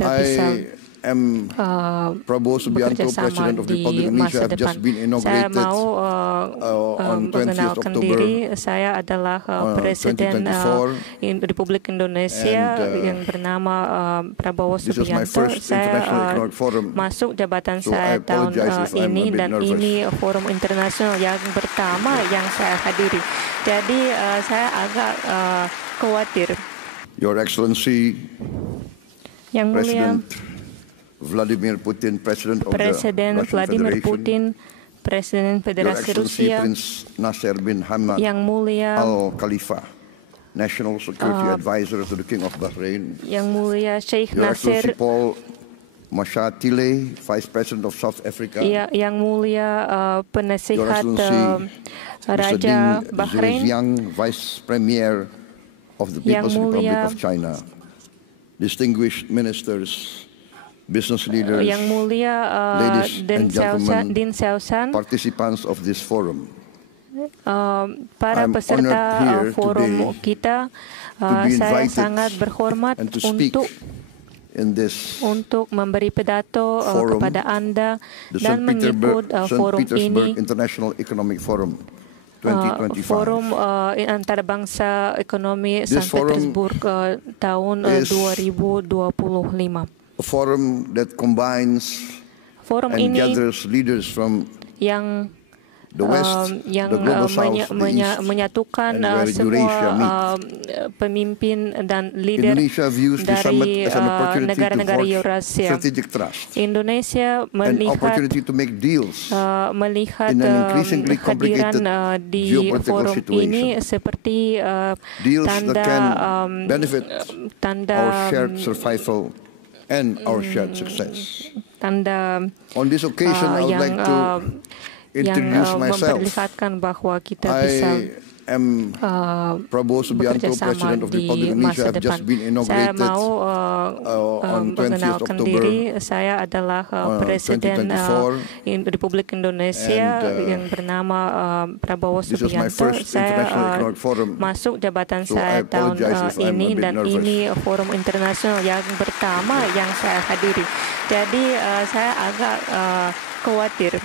kita bisa Prabowo Subianto, President of the Republic of Indonesia, have just been saya inaugurated mau on 20th mengenalkan October diri. Saya adalah Presiden 2024. Republik Indonesia yang bernama Prabowo Subianto. Saya masuk jabatan saya tahun ini dan ini forum internasional yang pertama yang saya hadiri. Jadi saya agak khawatir. Your Excellency, Yang mulia Vladimir Putin, President of Presiden the Russian Vladimir Federation, Putin, Presiden Your Federasi Excellency Rusia, Prince Nasser bin Hamad Yang mulia Al Khalifa, National Security Advisor to the King of Bahrain, Yang mulia Sheikh Your Excellency Nasser, Paul Mashatile, Vice President of South Africa, Yang mulia Your penasihat Excellency Raja Mr. Bahrain, Zhejiang, Vice Premier of the Yang People's Republic mulia of China, distinguished ministers, business leaders, Yang mulia ladies and gentlemen, Din Xiaoshan, participants of this forum. para I'm peserta honored here forum today kita, be saya invited sangat berhormat and to speak in this untuk memberi pidato forum, kepada Anda the dan mengikut St. forum Petersburg ini, International Economic Forum 2025. forum antarabangsa ekonomi This St. Petersburg tahun is 2025. A forum that combines Forum and ini gathers leaders from yang the West, yang the Global South, the East, menyatukan and where Eurasia semua meet. pemimpin dan leader Indonesia views the summit dari as an opportunity to negara-negara forge Eurasia. strategic trust, Indonesia an melihat opportunity to make deals melihat in an increasingly kehadiran complicated di geopolitical forum ini situation. seperti Deals tanda that can benefit tanda our shared survival and our shared success. tanda On this occasion, I would yang like to introduce myself. memperlihatkan bahwa kita I bisa am Prabowo Subianto, bekerjasama President of the di Republic of Indonesia. masa I've depan. just been Saya inaugurated mau on 20th mengenalkan October diri. Saya adalah Presiden 2024. Republik Indonesia And, yang bernama Prabowo This is my Subianto. first International Saya Economic Forum. masuk jabatan So I saya tahun apologize if I'm ini a bit dan nervous. ini forum internasional yang pertama yang saya hadiri. Jadi saya agak khawatir.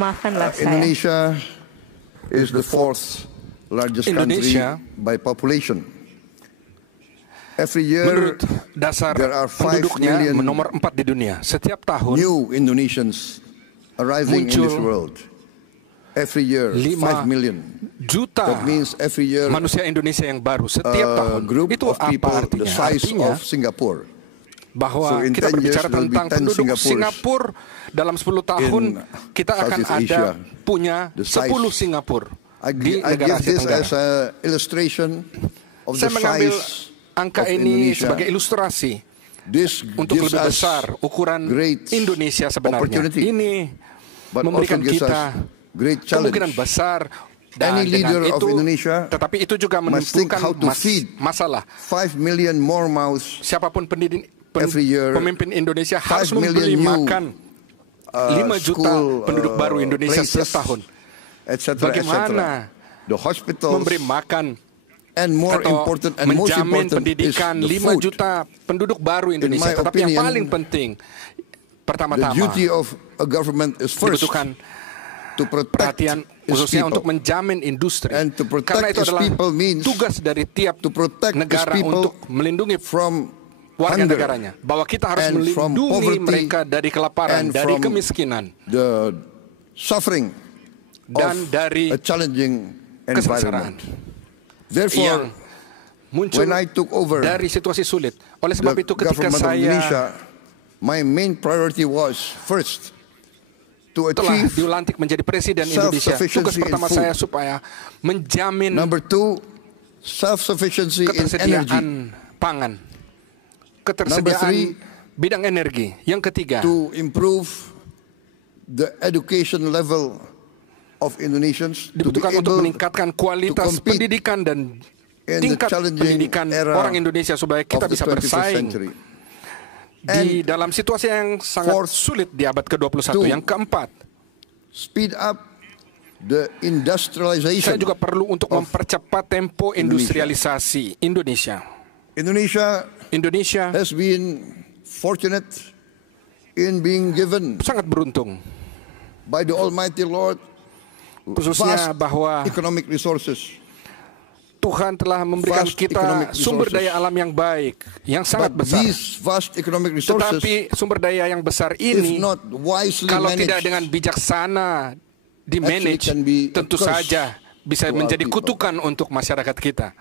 Maafkanlah saya. Indonesia is the fourth largest Indonesia, country by population. Every year, menurut dasar there are 5 penduduknya million nomor 4 di dunia. Setiap tahun new Indonesians arriving in this muncul world. Every year, 5 million. juta That means every year, manusia Indonesia yang baru setiap a tahun. group Itu of apa people artinya? the size Artinya of Singapore. bahwa So in kita 10 berbicara years, there will be tentang 10 penduduk Singapores Singapura dalam 10 tahun kita akan Southeast ada Asia. punya The size. 10 Singapura di I negara give Asia this Tenggara. as an illustration of the Saya mengambil size angka of ini Indonesia. sebagai ilustrasi This untuk gives lebih us besar ukuran great Indonesia sebenarnya. opportunity, Ini but memberikan also gives kita us great kemungkinan challenge. besar. Dan Any dengan leader of itu, Indonesia tetapi itu juga must think menimbulkan how to feed masalah. 5 million more mouths Siapapun every year, pemimpin Indonesia 5 harus memberi million new, makan 5 juta school, penduduk baru Indonesia places, setiap tahun. etc. Bagaimana The hospitals, memberi makan and more atau important and most menjamin important is pendidikan the 5 food. juta penduduk baru Indonesia. my Tetapi yang opinion, paling penting, The pertama-tama duty of a government is first dibutuhkan to protect perhatian its khususnya people. untuk menjamin industri. And to protect Karena itu its adalah people means tugas dari tiap to protect its negara people untuk melindungi from warga hunger negaranya. Bahwa kita harus and from melindungi poverty mereka dari kelaparan, and dari from kemiskinan, the suffering dan of dari a challenging kesengsaraan environment. Therefore, yang muncul when I took over dari situasi sulit. Oleh sebab the itu ketika government of saya Indonesia, my main priority was first to telah achieve dilantik menjadi presiden Indonesia, tugas self-sufficiency in pertama food. saya supaya menjamin Number 2, self-sufficiency in ketersediaan energy. pangan, Number ketersediaan 3, bidang energi. Yang ketiga, to improve the education level of Indonesians, to be dibutuhkan untuk able meningkatkan kualitas compete pendidikan dan in the tingkat challenging pendidikan era orang Indonesia supaya kita of the bisa 21st bersaing century. di dalam situasi yang sangat fourth, sulit di abad ke-21. to Yang keempat, speed up the industrialization. saya juga perlu untuk of mempercepat tempo industrialisasi Indonesia. Indonesia Indonesia has been fortunate in being given sangat beruntung by the Almighty Lord khususnya bahwa economic resources. Tuhan telah memberikan kita sumber daya alam yang baik, yang sangat besar. Tetapi sumber daya yang besar ini, kalau tidak dengan bijaksana di-manage, tentu saja bisa menjadi kutukan untuk masyarakat kita.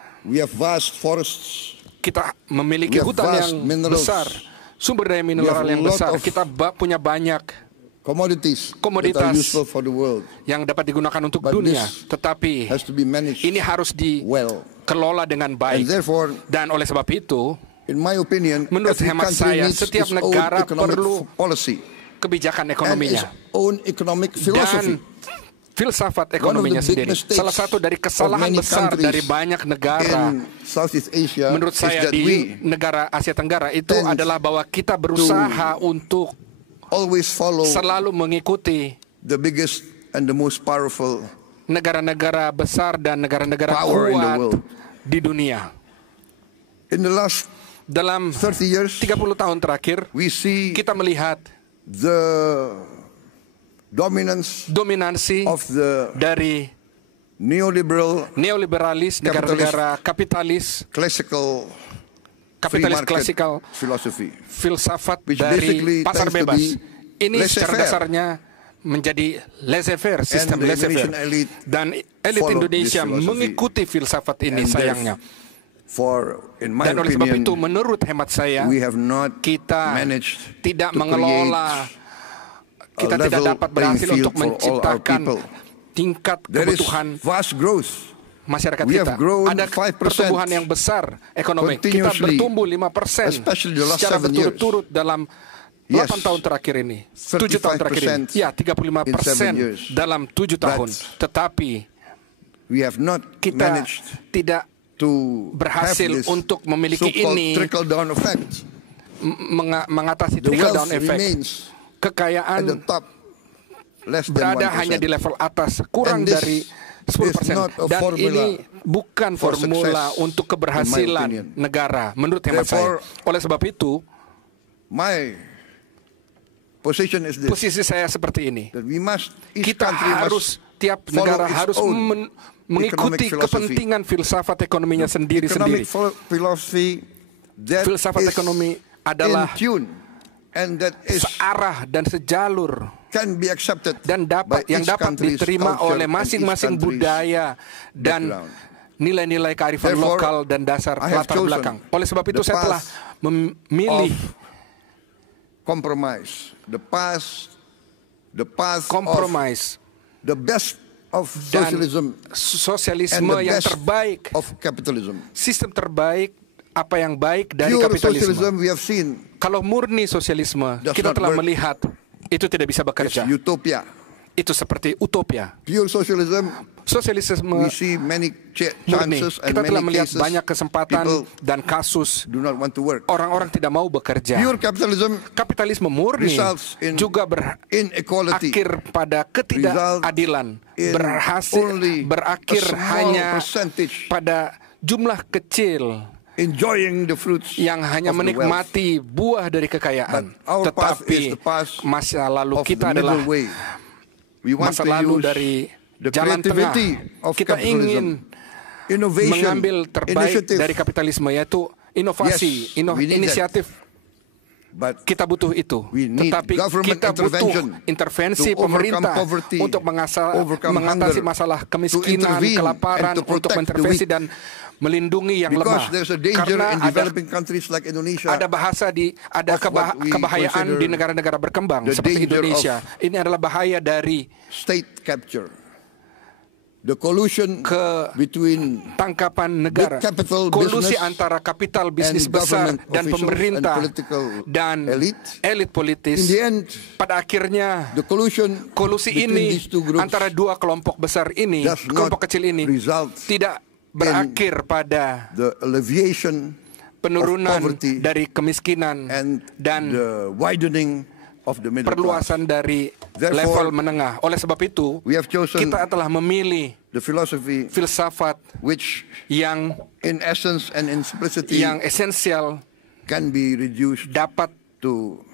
Kita memiliki hutan yang besar, sumber daya mineral yang besar. Kita punya banyak komoditas yang dapat digunakan untuk dunia, tetapi ini harus dikelola dengan baik. Dan oleh sebab itu, menurut hemat saya, setiap negara perlu kebijakan ekonominya dan filsafat ekonominya sendiri. Salah satu dari kesalahan besar dari banyak negara, menurut saya, di negara Asia Tenggara itu adalah bahwa kita berusaha untuk selalu mengikuti the biggest and the most powerful negara-negara besar dan negara-negara kuat di dunia. In the last dalam 30 tahun terakhir, kita melihat the dominansi dari neoliberalis, negara-negara kapitalis klasikal, filsafat dari pasar bebas. Ini secara dasarnya menjadi laissez-faire, sistem laissez-faire. Dan elit Indonesia mengikuti filsafat ini, sayangnya. Dan oleh sebab itu, menurut hemat saya, kita tidak mengelola, kita tidak dapat berhasil untuk menciptakan tingkat kebutuhan masyarakat kita. Ada pertumbuhan yang besar ekonomi. Kita bertumbuh 5% secara berturut-turut dalam 8 tahun terakhir ini. 7 tahun terakhir ini. Ya, 35% dalam 7 tahun. Tetapi kita tidak berhasil untuk memiliki ini, mengatasi trickle down effect. Kekayaan berada hanya di level atas, kurang dari 10%. Dan ini bukan formula untuk keberhasilan negara, menurut hemat saya. Oleh sebab itu, posisi saya seperti ini. Kita harus, tiap negara harus mengikuti kepentingan filsafat ekonominya sendiri-sendiri. Filsafat ekonomi adalah searah dan sejalur dan yang dapat diterima oleh masing-masing budaya dan nilai-nilai kearifan lokal dan dasar latar belakang. Oleh sebab itu saya telah memilih kompromis, sosialisme yang terbaik, sistem terbaik, apa yang baik dari kapitalisme. Kalau murni sosialisme, kita telah melihat itu tidak bisa bekerja. Itu seperti utopia. Sosialisme murni, kita telah melihat banyak kesempatan dan kasus orang-orang tidak mau bekerja. Kapitalisme murni juga berakhir pada ketidakadilan, berakhir hanya pada jumlah kecil yang hanya menikmati buah dari kekayaan. Tetapi masa lalu kita adalah masa lalu dari jalan tengah. Kita ingin mengambil terbaik dari kapitalisme, yaitu inovasi, inisiatif. Kita butuh itu. Tetapi kita butuh intervensi pemerintah untuk mengatasi masalah kemiskinan, kelaparan, untuk mengintervensi dan melindungi yang lemah. Karena ada kebahayaan di negara-negara berkembang seperti Indonesia. Ini adalah bahaya dari state capture, the collusion between tangkapan negara, kolusi antara kapital bisnis besar dan pemerintah dan elit politis. Pada akhirnya kolusi ini antara dua kelompok besar ini, kelompok kecil ini, tidak berakhir pada penurunan dari kemiskinan dan perluasan dari level menengah. Oleh sebab itu, kita telah memilih filsafat yang esensial dapat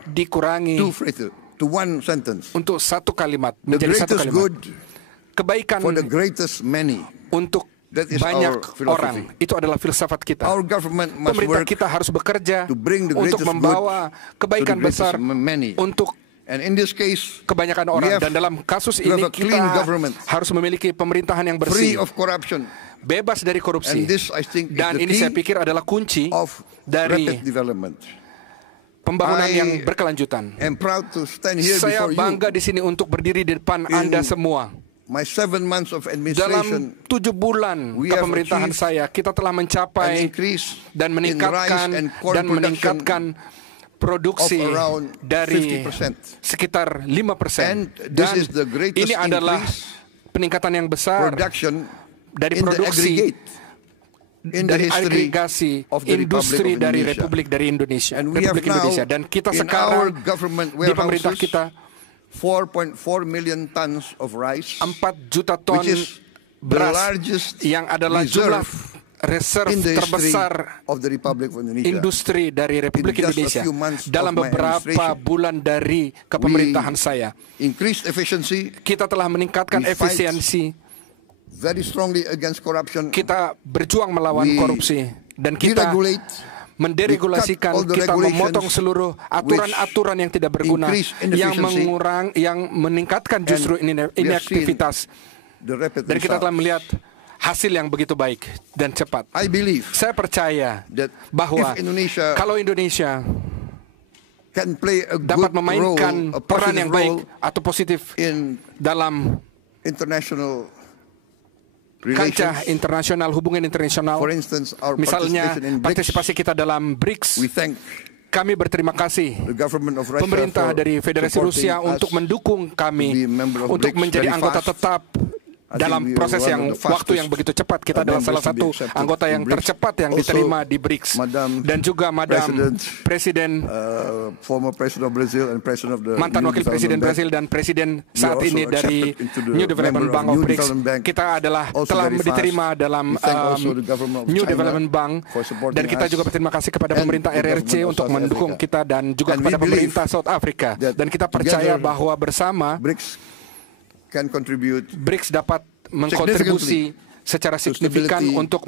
dikurangi to one sentence. Untuk satu kalimat, menjadi satu kalimat. Kebaikan untuk banyak orang, itu adalah filsafat kita. Pemerintah kita harus bekerja untuk membawa kebaikan besar untuk kebanyakan orang. Dan dalam kasus ini kita harus memiliki pemerintahan yang bersih, bebas dari korupsi. Dan ini saya pikir adalah kunci dari pembangunan yang berkelanjutan. Saya bangga di sini untuk berdiri di depan Anda semua. Dalam 7 bulan kepemerintahan saya, kita telah mencapai dan meningkatkan produksi dari sekitar 5%. Dan ini adalah peningkatan yang besar dari produksi dari agregasi industri dari Republik Indonesia. Dan kita sekarang di pemerintah kita 4.4 million tons of rice, 4 juta ton beras, yang adalah jumlah reserve terbesar industri dari Republik Indonesia dalam beberapa bulan dari kepemerintahan saya. Kita telah meningkatkan efisiensi, kita berjuang melawan korupsi, dan kita menderegulasikan, kita memotong seluruh aturan-aturan yang tidak berguna, yang meningkatkan justru inaktivitas. Dan kita telah melihat hasil yang begitu baik dan cepat. Saya percaya bahwa kalau Indonesia dapat memainkan peran yang baik atau positif dalam kancah internasional, hubungan internasional, misalnya partisipasi kita dalam BRICS, kami berterima kasih pemerintah dari Federasi Rusia untuk mendukung kami untuk menjadi anggota tetap dalam proses waktu yang begitu cepat. Kita adalah salah satu anggota yang tercepat yang diterima di BRICS. Dan juga Presiden, mantan Wakil Presiden Brasil dan Presiden saat ini dari New Development Bank of BRICS. Kita telah diterima dalam New Development Bank, dan kita juga berterima kasih kepada pemerintah RRC untuk mendukung kita, dan juga kepada pemerintah South Africa. Dan kita percaya bahwa bersama BRICS dapat mengkontribusi secara signifikan untuk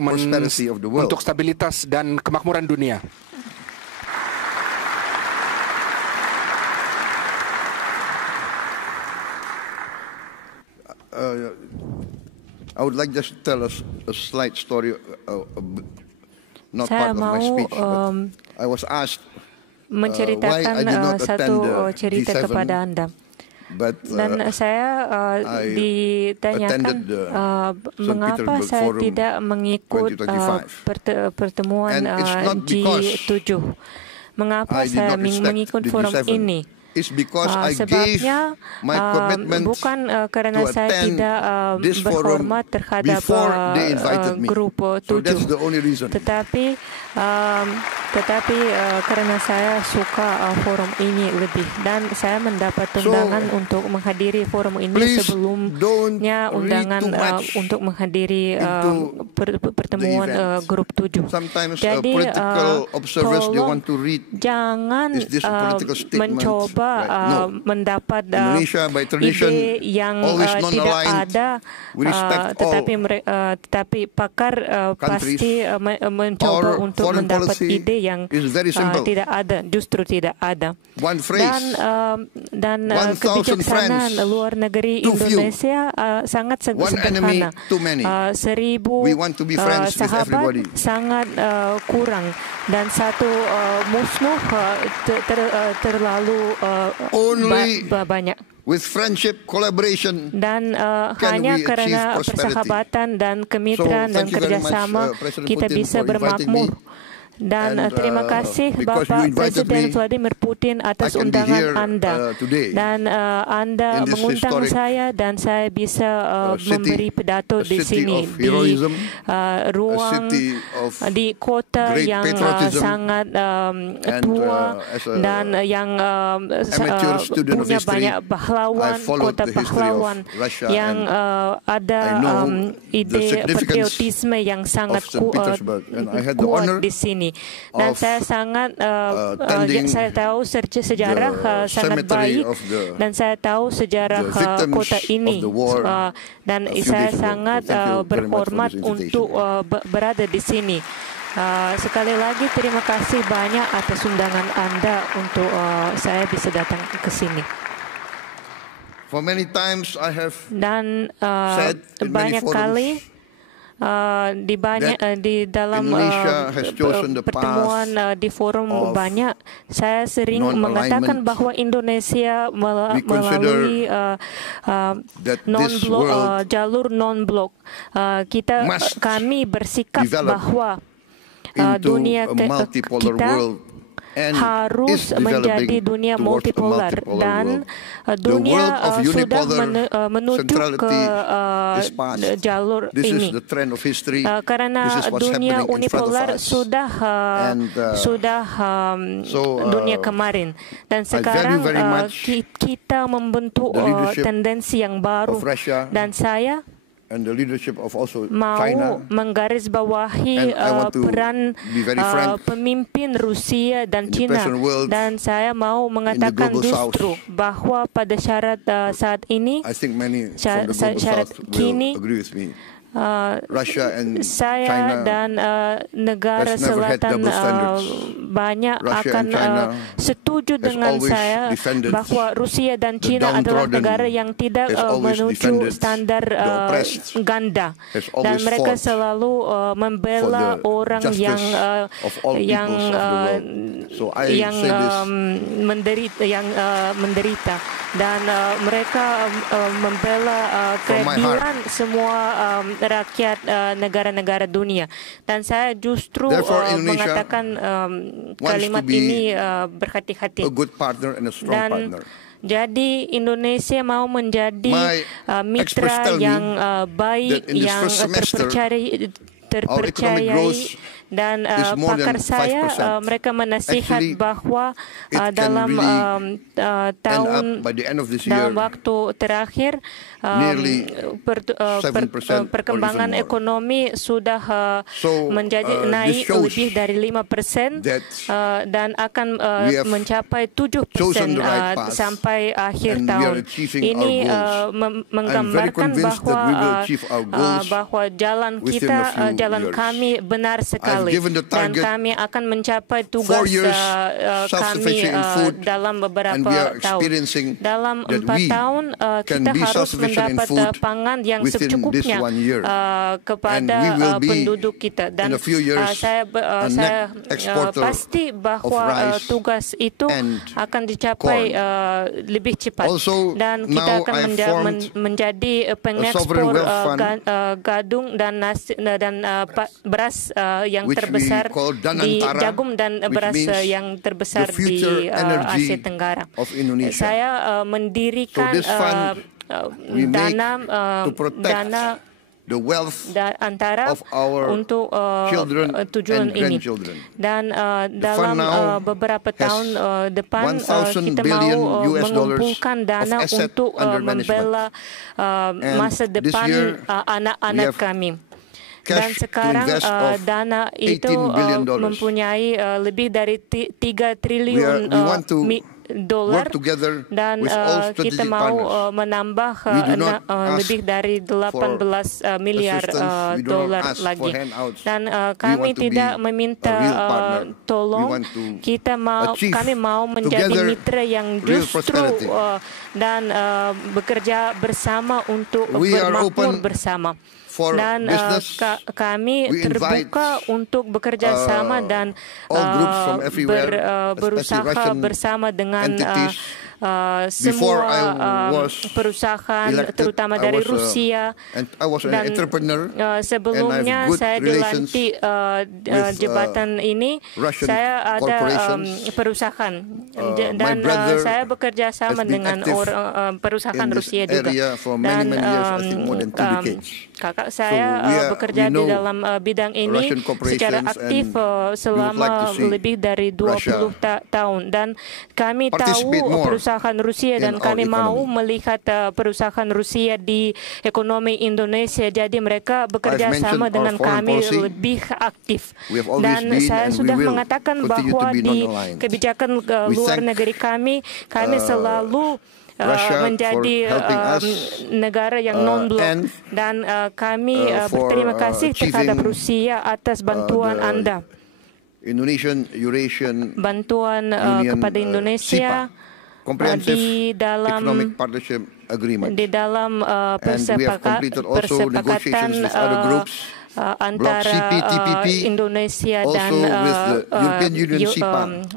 stabilitas dan kemakmuran dunia. I would like just to tell us a slight story, not part of my speech, but I was asked menceritakan satu cerita kepada Anda. Dan saya ditanyakan mengapa saya tidak mengikut pertemuan G7. Mengapa saya mengikut forum ini? Sebabnya bukan karena saya tidak berhormat terhadap grup 7, tetapi karena saya suka forum ini lebih, dan saya mendapat undangan untuk menghadiri forum ini sebelumnya undangan untuk menghadiri pertemuan grup 7. Jadi tolong jangan mencoba mendapat ide yang tidak ada, tetapi pakar pasti mencoba untuk mendapat ide yang tidak ada, justru tidak ada. Dan kebijaksanaan luar negeri Indonesia sangat sederhana. 1.000 sahabat sangat kurang, dan satu musuh terlalu banyak. With friendship, collaboration, dan hanya karena persahabatan dan kemitraan dan kerjasama kita bisa bermakmur. Dan terima kasih Bapak Presiden Vladimir Putin atas undangan Anda. Dan Anda mengundang saya, dan saya bisa memberi pidato di sini, di ruang, di kota yang sangat tua dan yang punya banyak pahlawan, kota pahlawan yang ada ide patriotisme yang sangat kuat di sini. ini. Dan saya sangat saya tahu sejarah sangat baik, dan saya tahu sejarah kota ini, dan saya sangat berhormat untuk berada di sini. Sekali lagi terima kasih banyak atas undangan Anda untuk saya bisa datang ke sini. For many times I have dan said in banyak kali di dalam pertemuan di forum banyak, saya sering mengatakan bahwa Indonesia melalui jalur non-blok, kami bersikap bahwa dunia kita harus menjadi dunia multipolar, dan dunia sudah menuju ke jalur ini, karena dunia unipolar sudah dunia kemarin, dan sekarang kita membentuk tendensi yang baru, dan saya mau menggarisbawahi peran pemimpin Rusia dan China, dan saya mau mengatakan justru bahwa pada syarat saat ini, syarat kini, saya dan negara selatan banyak akan setuju dengan saya bahwa Rusia dan China adalah negara yang tidak menuju standar ganda, dan mereka selalu membela orang yang menderita, dan mereka membela keadilan semua rakyat negara-negara dunia. Dan saya justru mengatakan kalimat ini berhati-hati. Dan jadi Indonesia mau menjadi mitra yang baik, yang terpercayai, dan pakar saya mereka menasihat bahwa dalam waktu terakhir perkembangan ekonomi sudah menjadi naik lebih dari 5%, dan akan mencapai 7% sampai akhir tahun. Ini menggambarkan bahwa jalan kita, jalan kami benar sekali, dan kami akan mencapai tugas kami dalam beberapa tahun. Dalam 4 tahun kita harus mendapat pangan yang secukupnya kepada penduduk kita, dan saya pasti bahwa tugas itu akan dicapai lebih cepat, dan kita akan menjadi pengekspor gadung dan beras yang terbesar di jagung, dan beras yang terbesar di Asia Tenggara. Saya mendirikan dana antara untuk tujuan ini, dan dalam beberapa tahun depan kita mau mengumpulkan dana untuk membela masa depan anak-anak kami. Dan sekarang dana itu mempunyai lebih dari 3 triliun dolar, dan kita mau menambah lebih dari 18 miliar dolar lagi, dan kami tidak meminta tolong, kami mau menjadi mitra yang justru dan bekerja bersama untuk bermakmur bersama. Dan kami terbuka untuk bekerja sama dan berusaha bersama dengan semua perusahaan, terutama dari Rusia. Dan sebelumnya saya dilantik jabatan ini, saya ada perusahaan, dan saya bekerja sama dengan perusahaan Rusia juga. Dan kakak saya bekerja di dalam bidang ini secara aktif selama lebih dari 20 tahun, dan kami tahu perusahaan perusahaan Rusia dan kami mau melihat perusahaan Rusia di ekonomi Indonesia. Jadi mereka bekerja sama dengan kami lebih aktif. Dan saya sudah mengatakan bahwa di kebijakan luar negeri kami selalu menjadi negara yang non-blok, dan kami berterima kasih terhadap Rusia atas bantuan Anda. Bantuan kepada Indonesia di dalam persepakatan antara Indonesia dan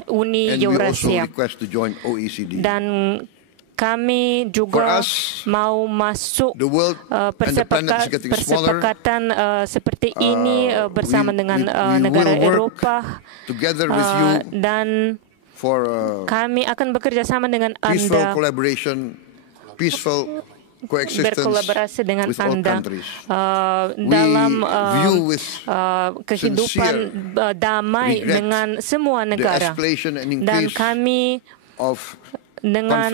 Uni Eurasia. Dan kami juga mau masuk persepakatan seperti ini bersama dengan negara Eropa, dan kami akan bekerja sama dengan Anda, berkolaborasi dengan Anda dalam kehidupan damai dengan semua negara. Dan kami dengan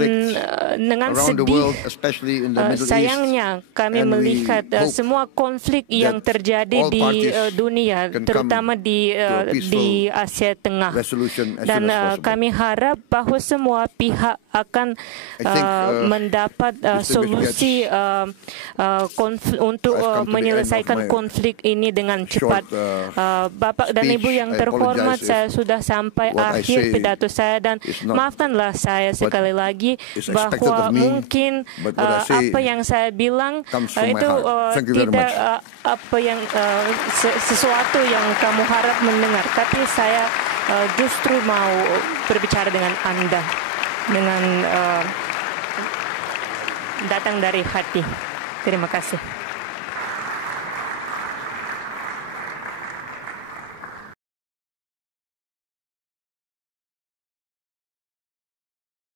sedih, sayangnya kami melihat semua konflik yang terjadi di dunia, terutama di Asia Tengah. Dan kami harap bahwa semua pihak akan mendapat solusi untuk menyelesaikan konflik ini dengan cepat. Bapak dan Ibu yang terhormat, saya sudah sampai akhir pidato saya, dan maafkanlah saya sekali lagi bahwa mungkin apa yang saya bilang itu tidak apa yang sesuatu yang kamu harap mendengar, tapi saya justru mau berbicara dengan Anda dengan datang dari hati. Terima kasih.